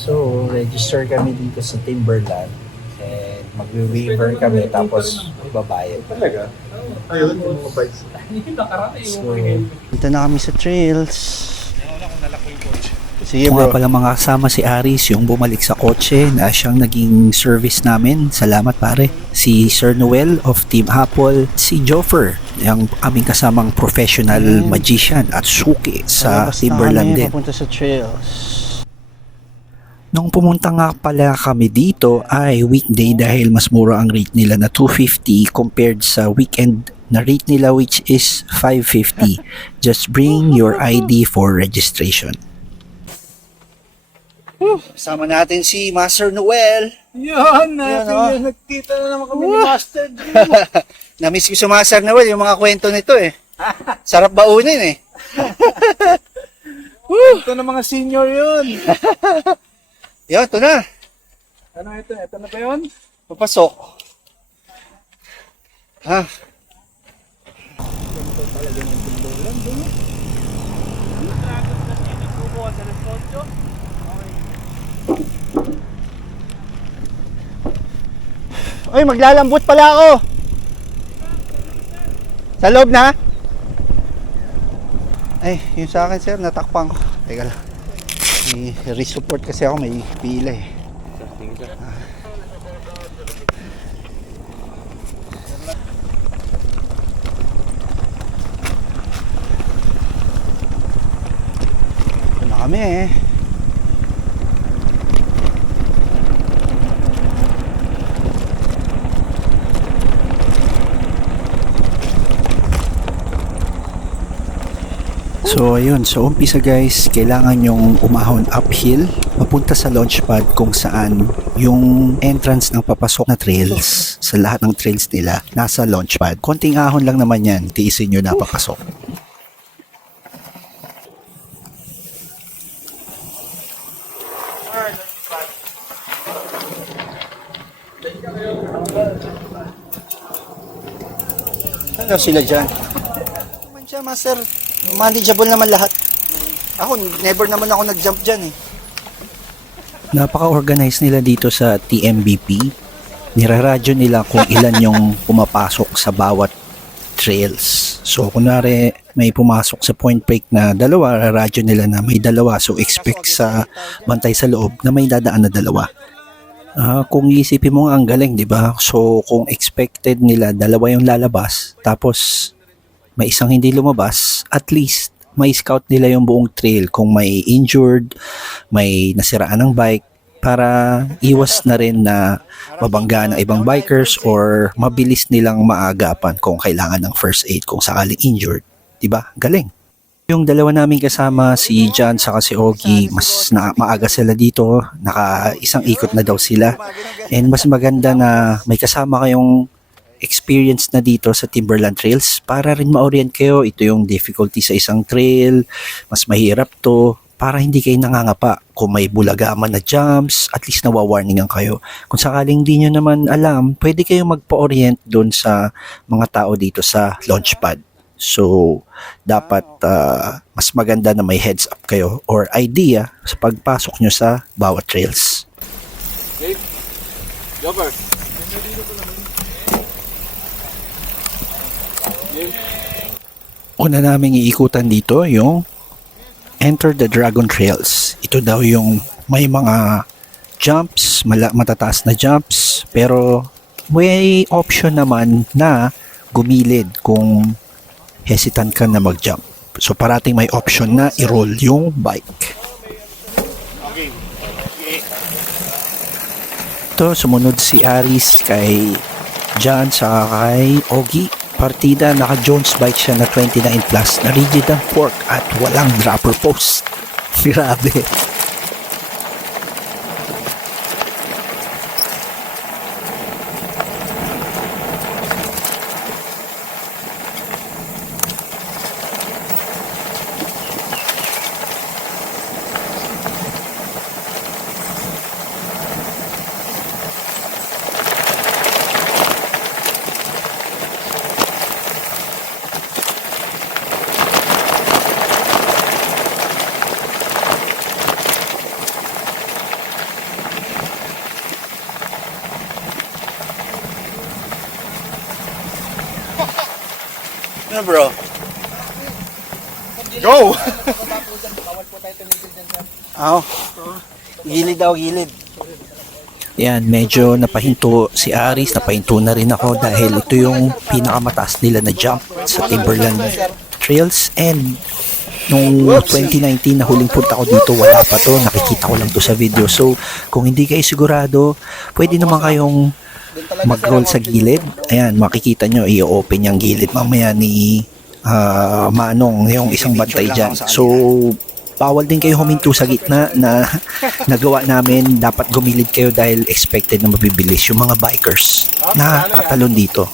So, register kami dito sa Timberland. And magwi-waiver kami tapos magbabayad. Talaga? Ayun, yung mga bikes. So, dito na kami sa trails. Sige Kung nga bro. pala mga kasama si Aris yung bumalik sa kotse na siyang naging service namin. Salamat pare. Si Sir Noel of Team Apple, si Joffer, yung aming kasamang professional magician at suki sa Timberland din. Papunta sa trails. Nung pumunta nga pala kami dito ay weekday dahil mas mura ang rate nila na 250 compared sa weekend na rate nila which is 550. Just bring your ID for registration. Sama natin si Master Noel. Yan, Yan, nagkita na naman kami ni Master. Namiss ko sa Master Noel yung mga kwento nito eh. Sarap baunin eh. Ito na mga senior yun. Yan, ito na. Ano ito? Ito na ba yun? Papasok. Ah. Oy, maglalambot pala ako. Sa loob na? Ay, yung sa akin sir, natakpan ko. Teka lang. May re-support kasi ako, may pila eh. Ito na kami eh. So ayun, so umpisa guys, kailangan yung umahon uphill papunta sa launchpad kung saan yung entrance ng papasok na trails sa lahat ng trails nila nasa launchpad. Konting ahon lang naman yan, tiisin nyo na papasok. Ano sila dyan? Naman siya, master. Manageable naman lahat. Ako, never naman ako nag-jump dyan eh. Napaka-organize nila dito sa TMBP. Niraradyo nila kung ilan yung pumapasok sa bawat trails. So, kunwari may pumasok sa Point Break na dalawa, raradyo nila na may dalawa. So, expect sa bantay sa loob na may dadaan na dalawa. Kung isipin mo nga ang galing, di ba? So, kung expected nila dalawa yung lalabas, tapos may isang hindi lumabas, at least may scout nila yung buong trail kung may injured, may nasiraan ng bike, para iwas na rin na mabangga ng ibang bikers or mabilis nilang maagapan kung kailangan ng first aid kung sakaling injured. Diba? Galing. Yung dalawa namin kasama, si John saka si Ogie, mas maaga sila dito, naka isang ikot na daw sila. And mas maganda na may kasama kayong experience na dito sa Timberland Trails para rin ma-orient kayo. Ito yung difficulty sa isang trail, mas mahirap to, para hindi kayo nangangapa. Kung may bulaga man na jumps, at least nawawarningan kayo. Kung sakaling di nyo naman alam, pwede kayong magpa-orient doon sa mga tao dito sa launchpad. So, dapat mas maganda na may heads up kayo or idea sa pagpasok nyo sa bawat trails. Okay. Jobber. Una naming iikutan dito yung Enter the Dragon Trails. Ito daw yung may mga jumps, matataas na jumps, pero may option naman na gumilid kung hesitant ka na mag-jump. So parating may option na i-roll yung bike. Ito, sumunod si Aris kay John sa kay Ogie. Partida, naka-Jones bike siya na 29 plus na rigid ang fork at walang dropper post. Grabe. Ano bro? Go! Aw. Gilid daw, gilid. Yan, medyo napahinto si Aris, napahinto na rin ako dahil ito yung pinakamataas nila na jump sa Timberland Trails. And nung 2019 na huling punta ko dito, wala pa to, nakikita ko lang to sa video. So kung hindi kayo sigurado, pwede naman kayong mag-roll sa gilid. Ayan, makikita nyo, i-open yung gilid mamaya ni Manong, yung isang bantay dyan. So bawal din kayo huminto sa gitna na nagawa namin. Dapat gumilid kayo dahil expected na mabibilis yung mga bikers na tatalon dito.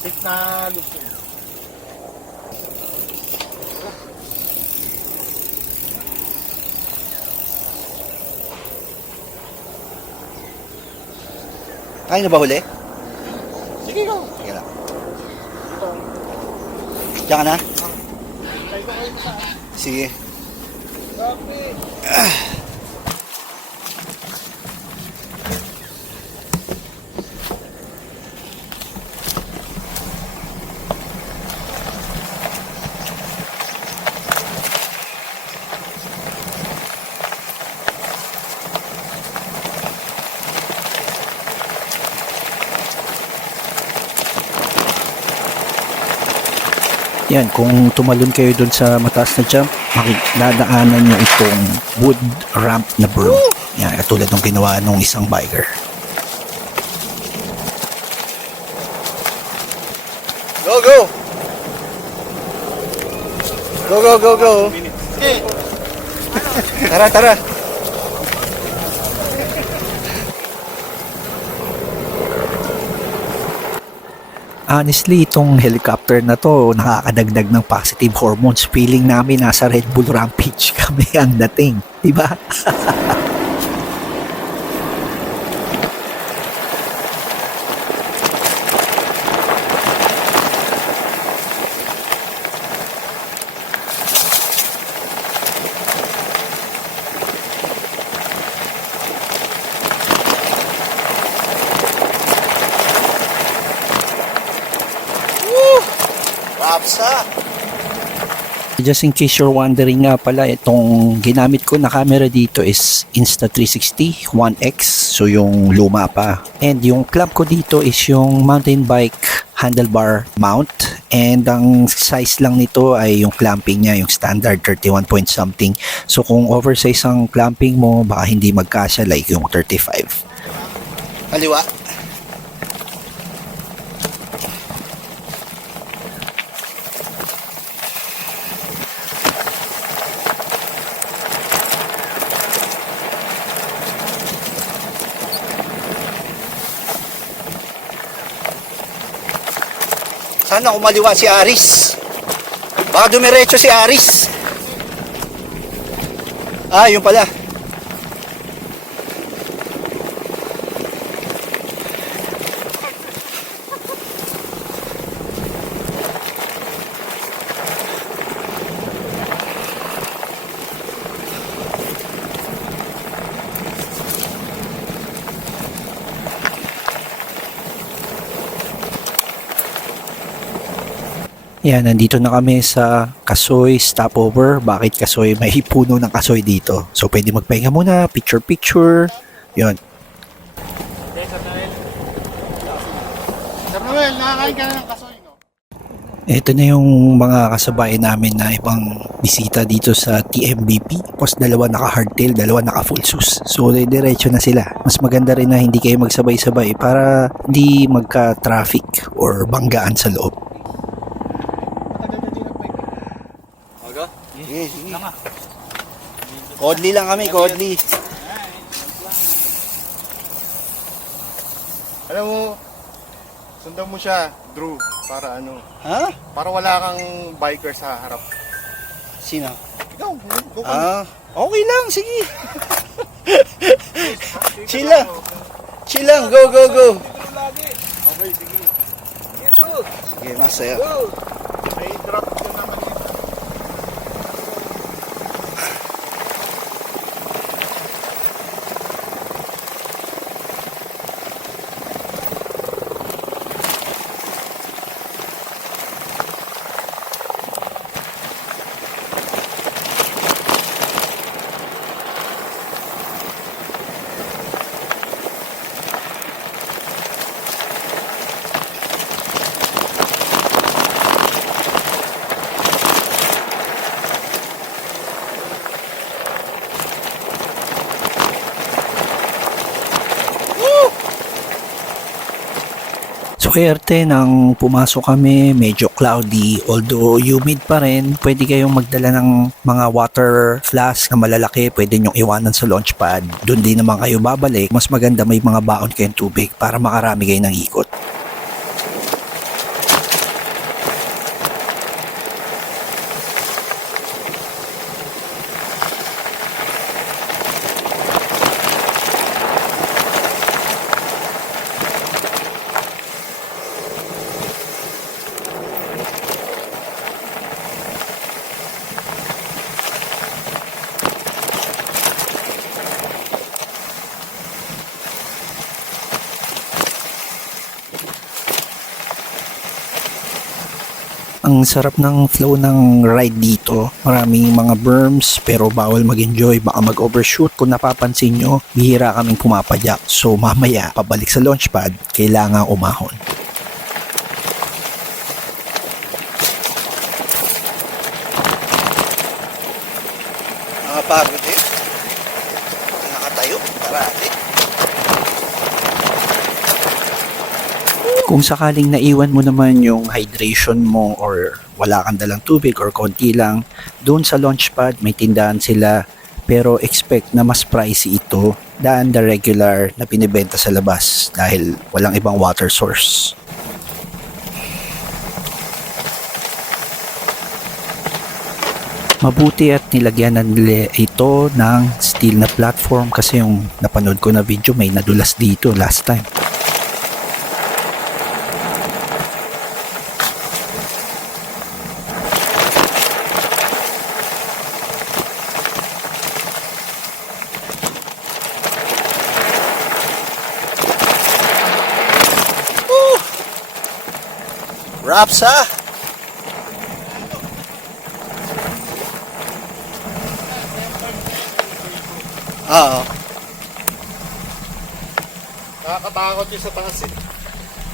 Kaya na ba huli? Sige, go. Sige lang. Diyan ka na? Sige. Yan, kung tumalon kayo dun sa mataas na jump, makikadaanan nyo itong wood ramp na berm. Yan, katulad ng ginawa nung isang biker. Go, go! Go, go, go, go! Tara, tara! Honestly, itong helicopter na to, nakakadagdag ng positive hormones. Feeling namin nasa Red Bull Rampage kami ang dating. Diba? Rapsa! Just in case you're wondering nga pala, itong ginamit ko na camera dito is Insta360 1X. So yung luma pa. And yung clamp ko dito is yung mountain bike handlebar mount. And ang size lang nito ay yung clamping niya, yung standard 31 point something. So kung oversize ang clamping mo, baka hindi magkasya like yung 35. Kaliwa. Sana kumaliwa si Aris. Baka dumiretso si Aris. Ah, yun pala. Yan, nandito na kami sa Kasoy stopover. Bakit Kasoy? May puno ng kasoy dito. So, pwede magpahinga muna, picture-picture. Yun. Sir Noel, nakakain ka na ng kasoy, no? Ito na yung mga kasabay namin na ibang bisita dito sa TMBP. Tapos dalawa naka hardtail, dalawa naka full sus. So, diretso na sila. Mas maganda rin na hindi kayo magsabay-sabay para hindi magka-traffic or banggaan sa loob. Sige, sige. Kodli lang kami, kodli. Alam mo, sundan mo siya, Drew, para ano, Ha? para wala kang biker sa harap. Sino? Ikaw, go ka. Ah, okay lang, sige. Chill lang. Chill lang, go, go, go. Okay, sige. Sige, masaya. May drop ka naman dito. Swerte nang pumasok kami, medyo cloudy, although humid pa rin. Pwede kayong magdala ng mga water flask na malalaki, pwede nyong iwanan sa launch pad. Doon din naman kayo babalik. Mas maganda may mga baon kayong tubig para makarami kayo ng ikot. Ang sarap ng flow ng ride dito. Maraming mga berms pero bawal mag-enjoy. Baka mag-overshoot. Kung napapansin nyo, bihira kaming pumapadyak. So mamaya, pabalik sa launchpad, kailangan umahon. Nakapagod eh. Nakatayo, parati. Kung sakaling naiwan mo naman yung hydration mo or wala kang dalang tubig or konti lang, doon sa launchpad may tindahan sila pero expect na mas pricey ito than the regular na pinibenta sa labas dahil walang ibang water source. Mabuti at nilagyan na nila ito ng steel na platform kasi yung napanood ko na video may nadulas dito last time. Wraps ha? Oo. Nakakatakot yung sa taas eh.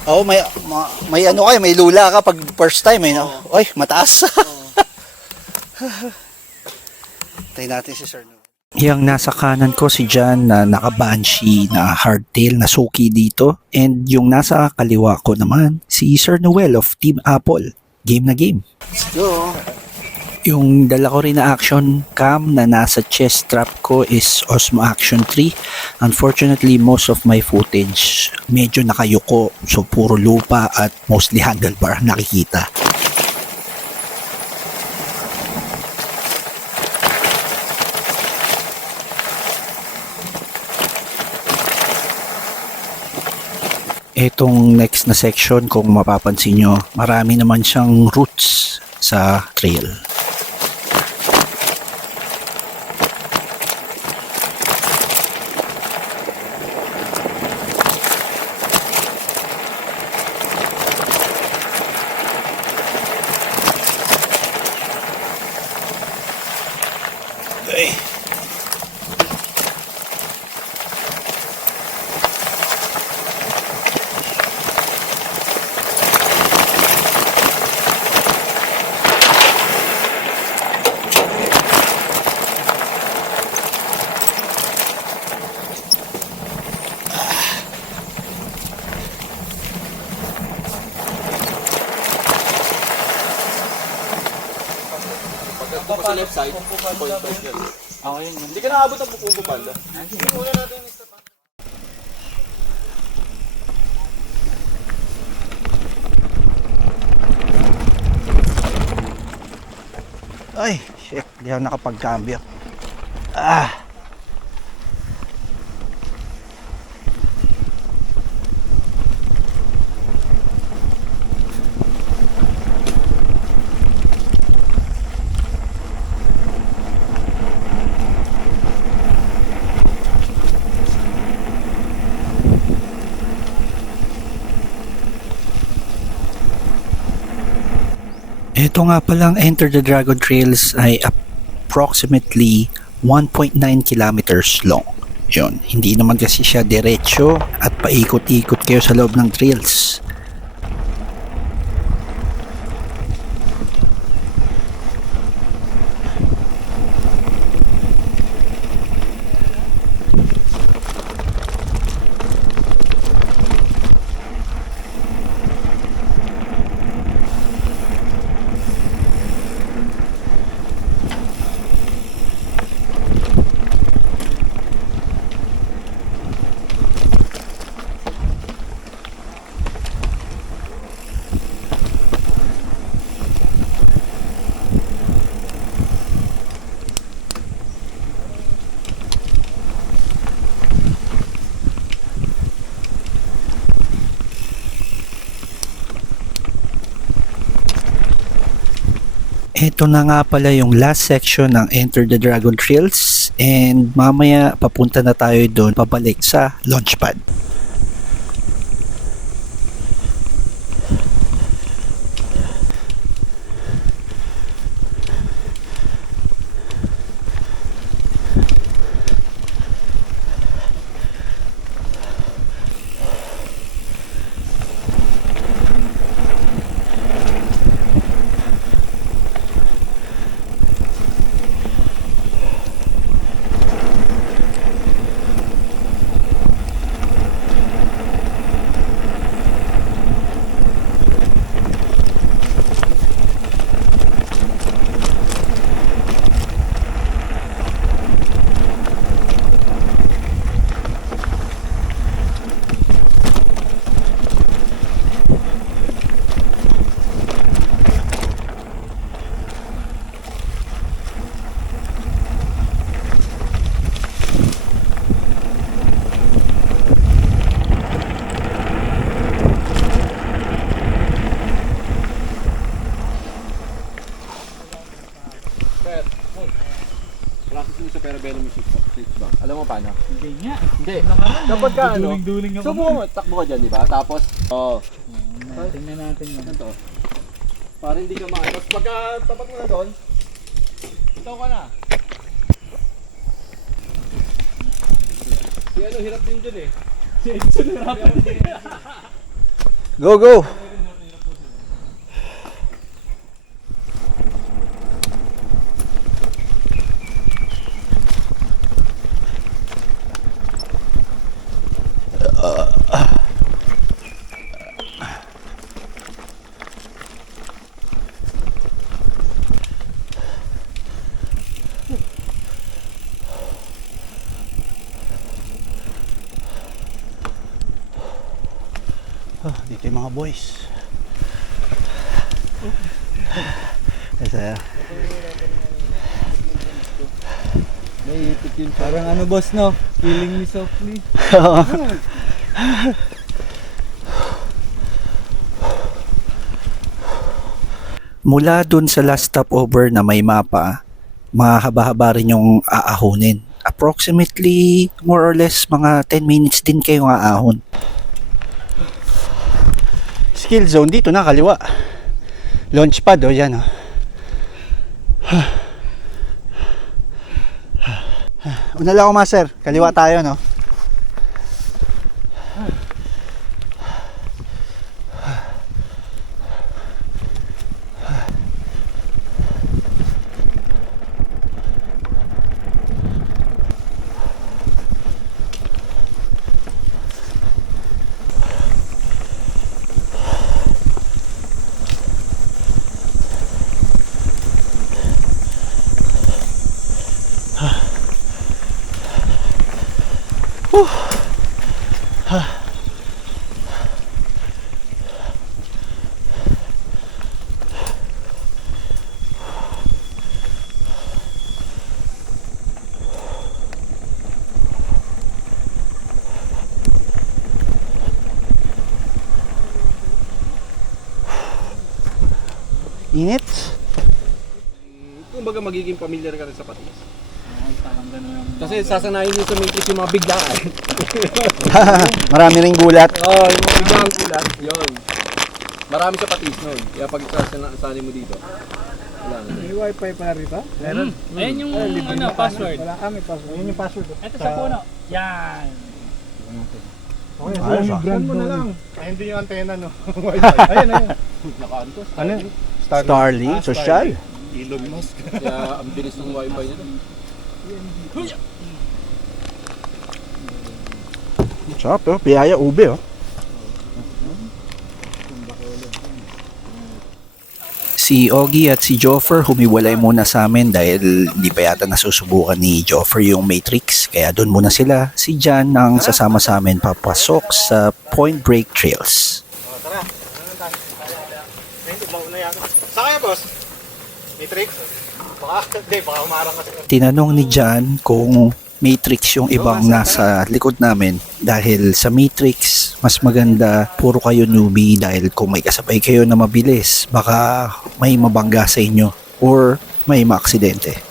Oo, may ano kayo, may lula ka pag first time eh, no? Oy, mataas. Tayo natin si Sir Noel. Yung nasa kanan ko si John na naka-banshee na hardtail na suki dito. And yung nasa kaliwa ko naman, si Sir Noel of Team Apple. Game na game. Yo. Yung dala ko rin na action cam na nasa chest strap ko is Osmo Action 3. Unfortunately, most of my footage medyo nakayuko. So puro lupa at mostly handlebar nakikita. Itong next na section, kung mapapansin nyo, marami naman siyang roots sa trail. Okay. Pagka sa left side, point break yan. Ako yun. Hindi ka nakabot ang pupupo pala. Hindi muna natin yung step. Ay, shit. Di ako nakapagkambyo. Ah. Ito nga palang Enter the Dragon Trails ay approximately 1.9 kilometers long. Yun, hindi naman kasi siya diretso at paikot-ikot kayo sa loob ng trails. Ito na nga pala yung last section ng Enter the Dragon Trails and mamaya papunta na tayo doon pabalik sa launchpad. Practice mo sa Parabellum yung switch ba? Alam mo paano? Hindi nga. Hindi. Kapag ka ano, Duling-duling ako. subukan mo, takbo ka dyan, di ba? Tapos, Tingnan natin yun. ito. Para hindi ka maan. Tapos pagka tapat mo na doon, ito ka na. Si ano, hirap din dyan eh. Si Edson hirap din. Go, go! Dito yung mga boys. Kasi May ipit yun. Parang ano boss no? Killing me softly. Mula dun sa last stopover na may mapa, mahaba-haba rin yung aahonin. Approximately, more or less, mga 10 minutes din kayong aahon. skill zone dito na kaliwa. Launchpad yan oh. Una lang ako master, kaliwa tayo no. Init. Kumbaga magiging familiar ka rin sa patis. Ay, parang gano'n yung... Kasi sasanayin mo sa matrix yung mga biglaan. Marami ring gulat. Oo, yung mga biglaan kulat. Yun. Marami sa patis nun. Kaya pag sasanayin mo dito, wala na. May wifi pa rito? Meron. Ayan yung password. Wala kami password. Ayan yung password. Ito sa puno. Yan. Okay, so yung brand mo na lang. Ay, hindi yung antena no. Ayan, ayan. Nakaantos. Ano? Starlink, social. Elon Musk. Kaya ang bilis ng wifi nito. Sarap oh, piyaya ube oh. Si Ogie at si Joffer humiwalay muna sa amin dahil di pa yata nasusubukan ni Joffer yung Matrix. Kaya doon muna sila. Si Jan ang sasama sa amin papasok sa Point Break Trails. Tara. Saan kaya boss? Matrix? Baka umarang kasi. Tinanong ni Jan kung Matrix yung ibang nasa likod namin dahil sa Matrix mas maganda puro kayo newbie dahil kung may kasabay kayo na mabilis baka may mabangga sa inyo. or may maaksidente.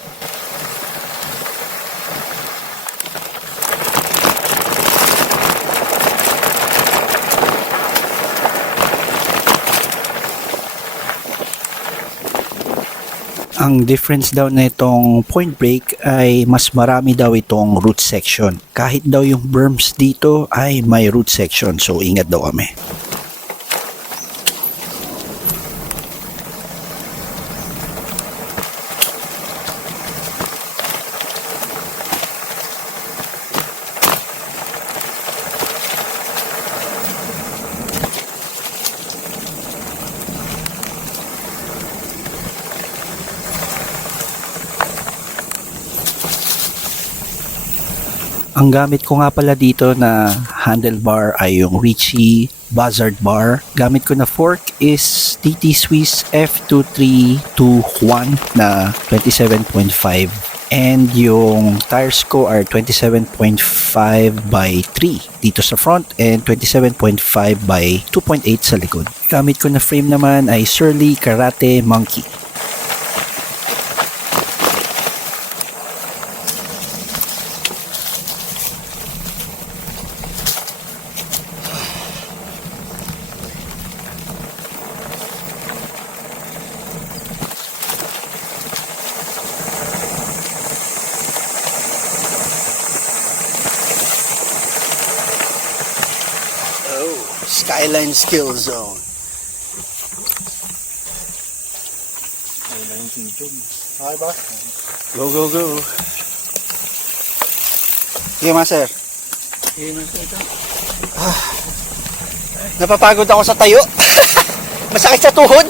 Ang difference daw na itong Point Break ay mas marami daw itong root section. Kahit daw yung berms dito ay may root section, so ingat daw kami. Ang gamit ko nga pala dito na handlebar ay yung Ritchie Buzzard bar. Gamit ko na fork is TT Swiss F2321 na 27.5. And yung tires ko are 27.5 by 3 dito sa front and 27.5 by 2.8 sa likod. Gamit ko na frame naman ay Surly Karate Monkey. Skyline Skill Zone. Okay ba? Go, go, go. Sige, master. Napapagod ako sa tayo. Masakit sa tuhod.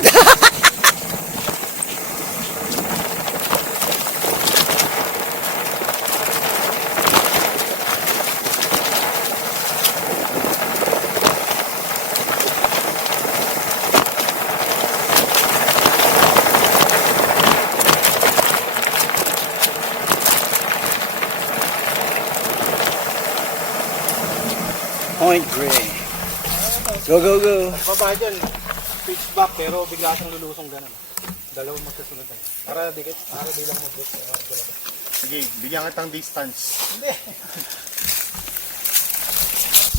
Point Break. Go, go, go. Baba dyan, pitch back pero bigla kang lulusong ganun. Dalawang magkasunod na. Para dikit, para di lang mag-break. Sige, bigyan kitang distance. Hindi.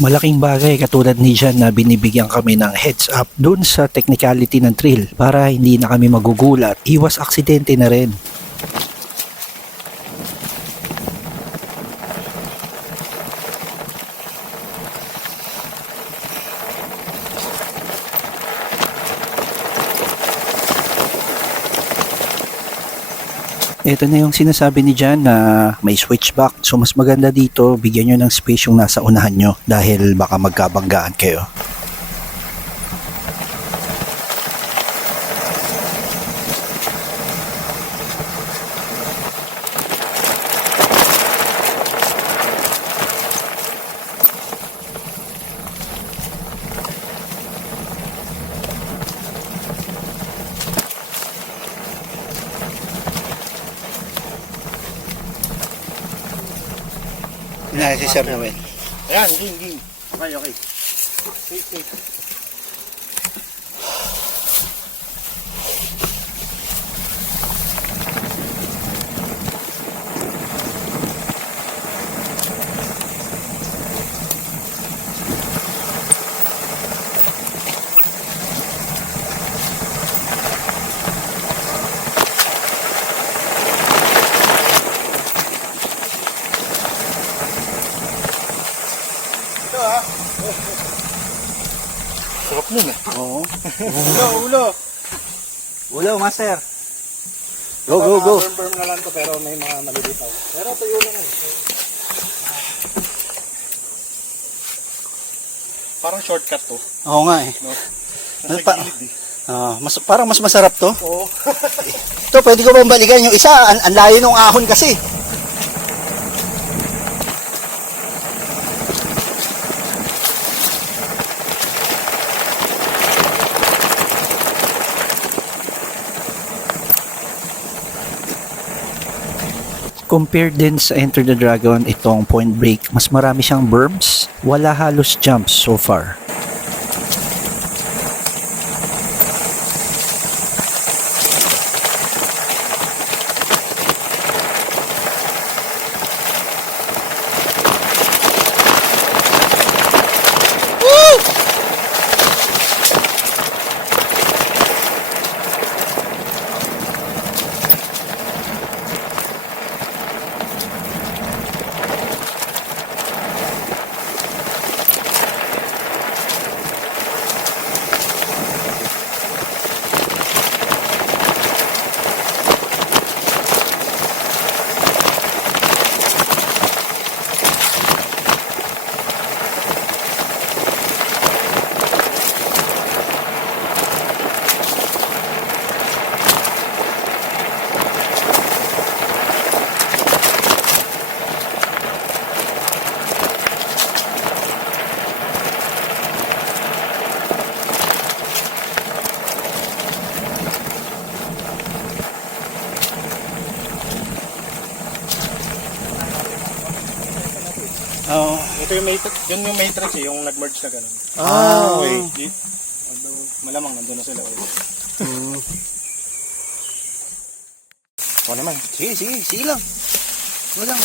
Malaking bagay katulad ni Jan na binibigyan kami ng heads up dun sa technicality ng trail para hindi na kami magugulat. Iwas aksidente na rin. Ito na yung sinasabi ni Jan na may switchback. So mas maganda dito, bigyan nyo ng space yung nasa unahan nyo dahil baka magkabanggaan kayo. Na si Sir Noel. Ayan, ging. Okay, okay. Wait. Sarap nun eh. Oo. Ulo. Ulo, master. Go, go, go. Burn na lang to pero may mga malilitaw. Pero tuyo naman. Parang shortcut to. Oo nga eh. No? Ano Nasa pa? gilid eh. Parang mas masarap to. Oo. Ito, pwede ko bang balikan yung isa? Ang layo ng ahon kasi. Compared din sa Enter the Dragon, itong Point Break, mas marami siyang berms. Wala halos jumps so far. Ito yung matrix, yun yung matrix eh, yung nag-merge na ganun. Okay. Malamang nandun na sila ulit. O naman. Sige lang. Wala.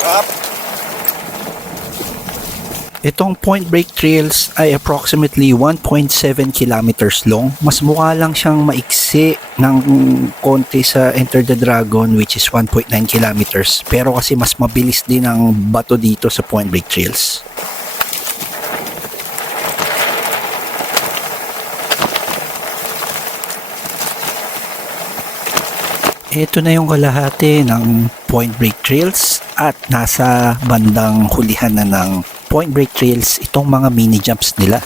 Sarap. Itong Point Break Trails ay approximately 1.7 kilometers long. Mas mukha lang siyang maiksi ng konti sa Enter the Dragon which is 1.9 kilometers. Pero kasi mas mabilis din ang bato dito sa Point Break Trails. Ito na yung kalahati ng Point Break Trails at nasa bandang hulihan na ng Point Break Trails itong mga mini jumps nila.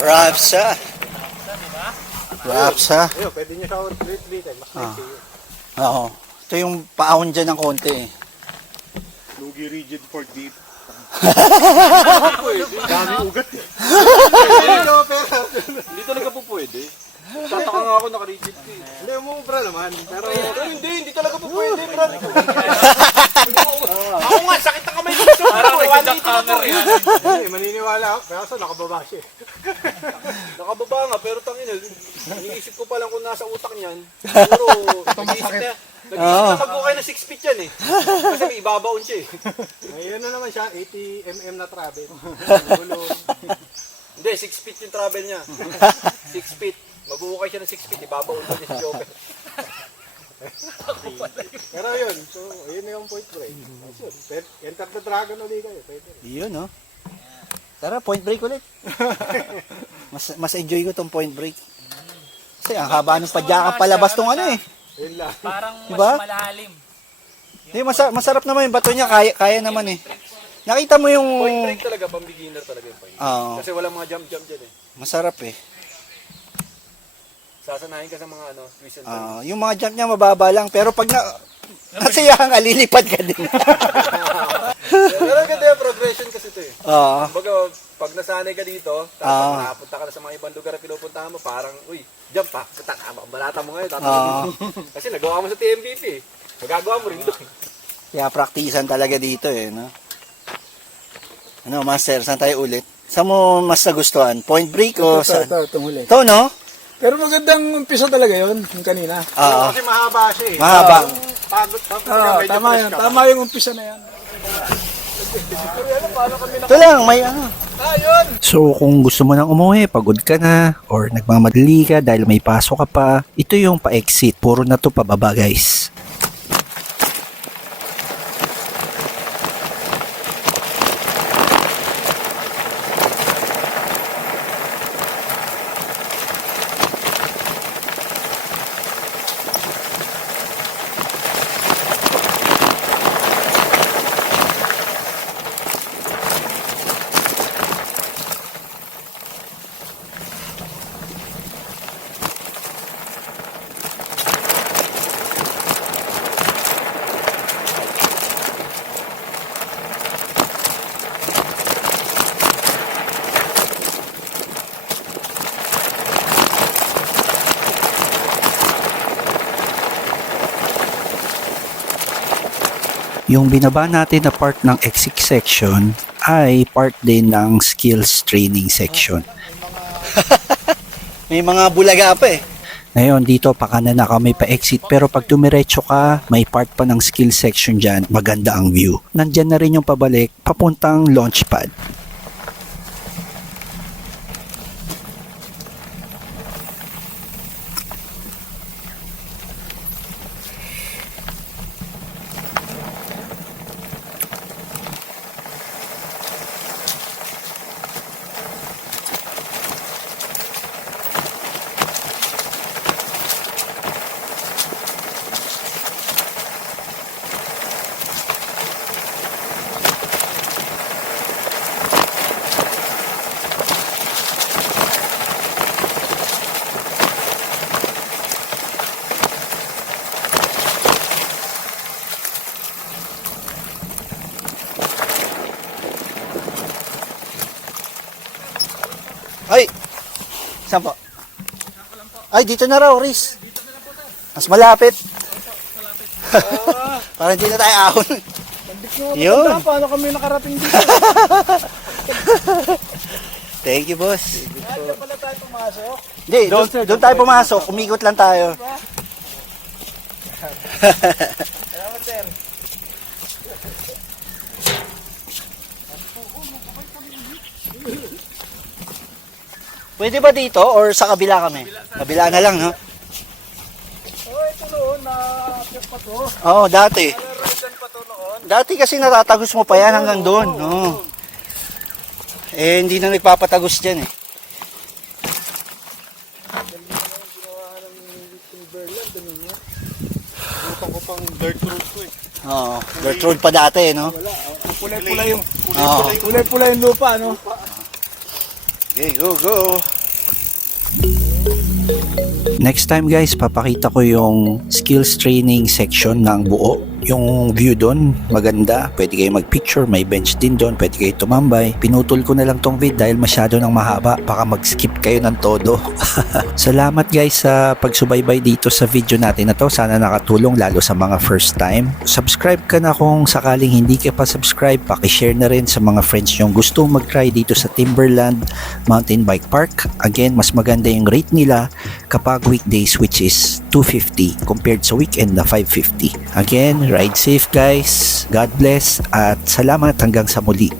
Rapsa. Rapsa. Ayun, pwede nyo siya ulit-ulitin. Mas maiksi yun. Oo. Ito yung paahon dyan ng konti eh. Lugi rigid for deep. Dami ugat eh. Hindi talaga po pwede. Tataka nga ako naka-rigid ka eh. Hindi, umubra naman. Pero Hindi talaga po pwede, Brad. Ako nga, sakit ang kamay dito. Parang nagjack camera yan. hindi, maniniwala ako. Kaya sa nakababa siya eh. Nakababa nga, pero tangina, iniisip ko pa lang kung nasa utak niyan. Siguro, nag-iisip na mag-ukay na 6 feet yan eh. Kasi may ibabaon siya eh. Ngayon na naman siya, 80 mm na travel. Hindi, 6 feet yung travel niya. 6 feet. Mag-uukay siya ng 6 feet, ibabaon siya ni Joker. Pero yun, so yun na yung point break. Enter the Dragon ulit kayo. Pwede. Yun, no? Tara, Point Break ulit. mas enjoy ko tong Point Break. Kasi ang haba ng padya ka palabas tong ano eh. Yun lang. Parang mas Diba? malalim. Hindi, masarap naman yung bato niya. Kaya naman eh. Nakita mo yung... Point break talaga, pang beginner talaga yung point. Oo. Kasi walang mga jump dyan eh. Masarap eh. Sasanahin ka sa mga twist and turn. Yung mga jump niya mababa lang. Pero pag nasayang alilipad ka din. Pero ganda yung progression kasi ito eh. Oo. Kumbaga, pag nasanay ka dito, tapos nakapunta ka na sa mga ibang lugar na pinupuntahan mo, parang, uy, jump pa, balata mo ngayon. Kasi nagawa mo sa TMBP eh. Magagawa mo rin doon. Kaya praktisan talaga dito eh. No? Ano, Master, saan tayo ulit? Saan mo mas nagustuhan? Point Break o saan? Itong huli. Ito, no? Pero magandang umpisa talaga yon yung kanina. Oo. Kasi mahaba siya eh. Mahaba. Pagod. Tama yan. Tama yung umpisa na yan. Ito lang, may ano. So kung gusto mo nang umuwi, pagod ka na, or nagmamadali ka dahil may pasok ka pa, ito yung pa-exit. Puro na to pababa guys. Yung binaba natin na part ng exit section ay part din ng skills training section. May mga bulaga pa eh. Ngayon dito pa kanan na kami pa exit pero pag tumiretso ka may part pa ng skills section dyan, maganda ang view. Nandyan na rin yung pabalik papuntang launch pad. Saan po? Ay, dito na raw, Riz. Mas malapit. Para hindi na tayo ahon. Yun. Paano kami nakarating dito? Thank you, boss. Diyan pala tayo pumasok. Hindi, doon tayo pumasok. Umikot lang tayo. Salamat, sir. Pwede ba dito or sa kabila kami? Kabila na lang, no? Oh, ito noon, na-check pa to. Oo, dati. Naridan pa to noon. Dati kasi natatagos mo pa yan hanggang doon. Oo. Eh, hindi na nagpapatagos dyan eh. Utang ko pang dirt road ko eh. Oo, dirt road pa dati, no? Kulay-pula yung, Oo. kulay-pula yung lupa, no? Okay, go, go. Next time guys, papakita ko yung skills training section ng buo. Yung view doon, maganda. Pwede kayo mag-picture, may bench din doon. Pwede kayo tumambay. Pinutol ko na lang tong vid dahil masyado nang mahaba. Baka mag-skip kayo ng todo. Salamat guys sa pagsubaybay dito sa video natin na to. Sana nakatulong lalo sa mga first time. Subscribe ka na kung sakaling hindi ka pa subscribe. Pakishare na rin sa mga friends yung gusto mag-try dito sa Timberland Mountain Bike Park. Again, mas maganda yung rate nila kapag weekdays, which is $250 compared sa weekend na $550. Again, ride safe guys. God bless at salamat hanggang sa muli.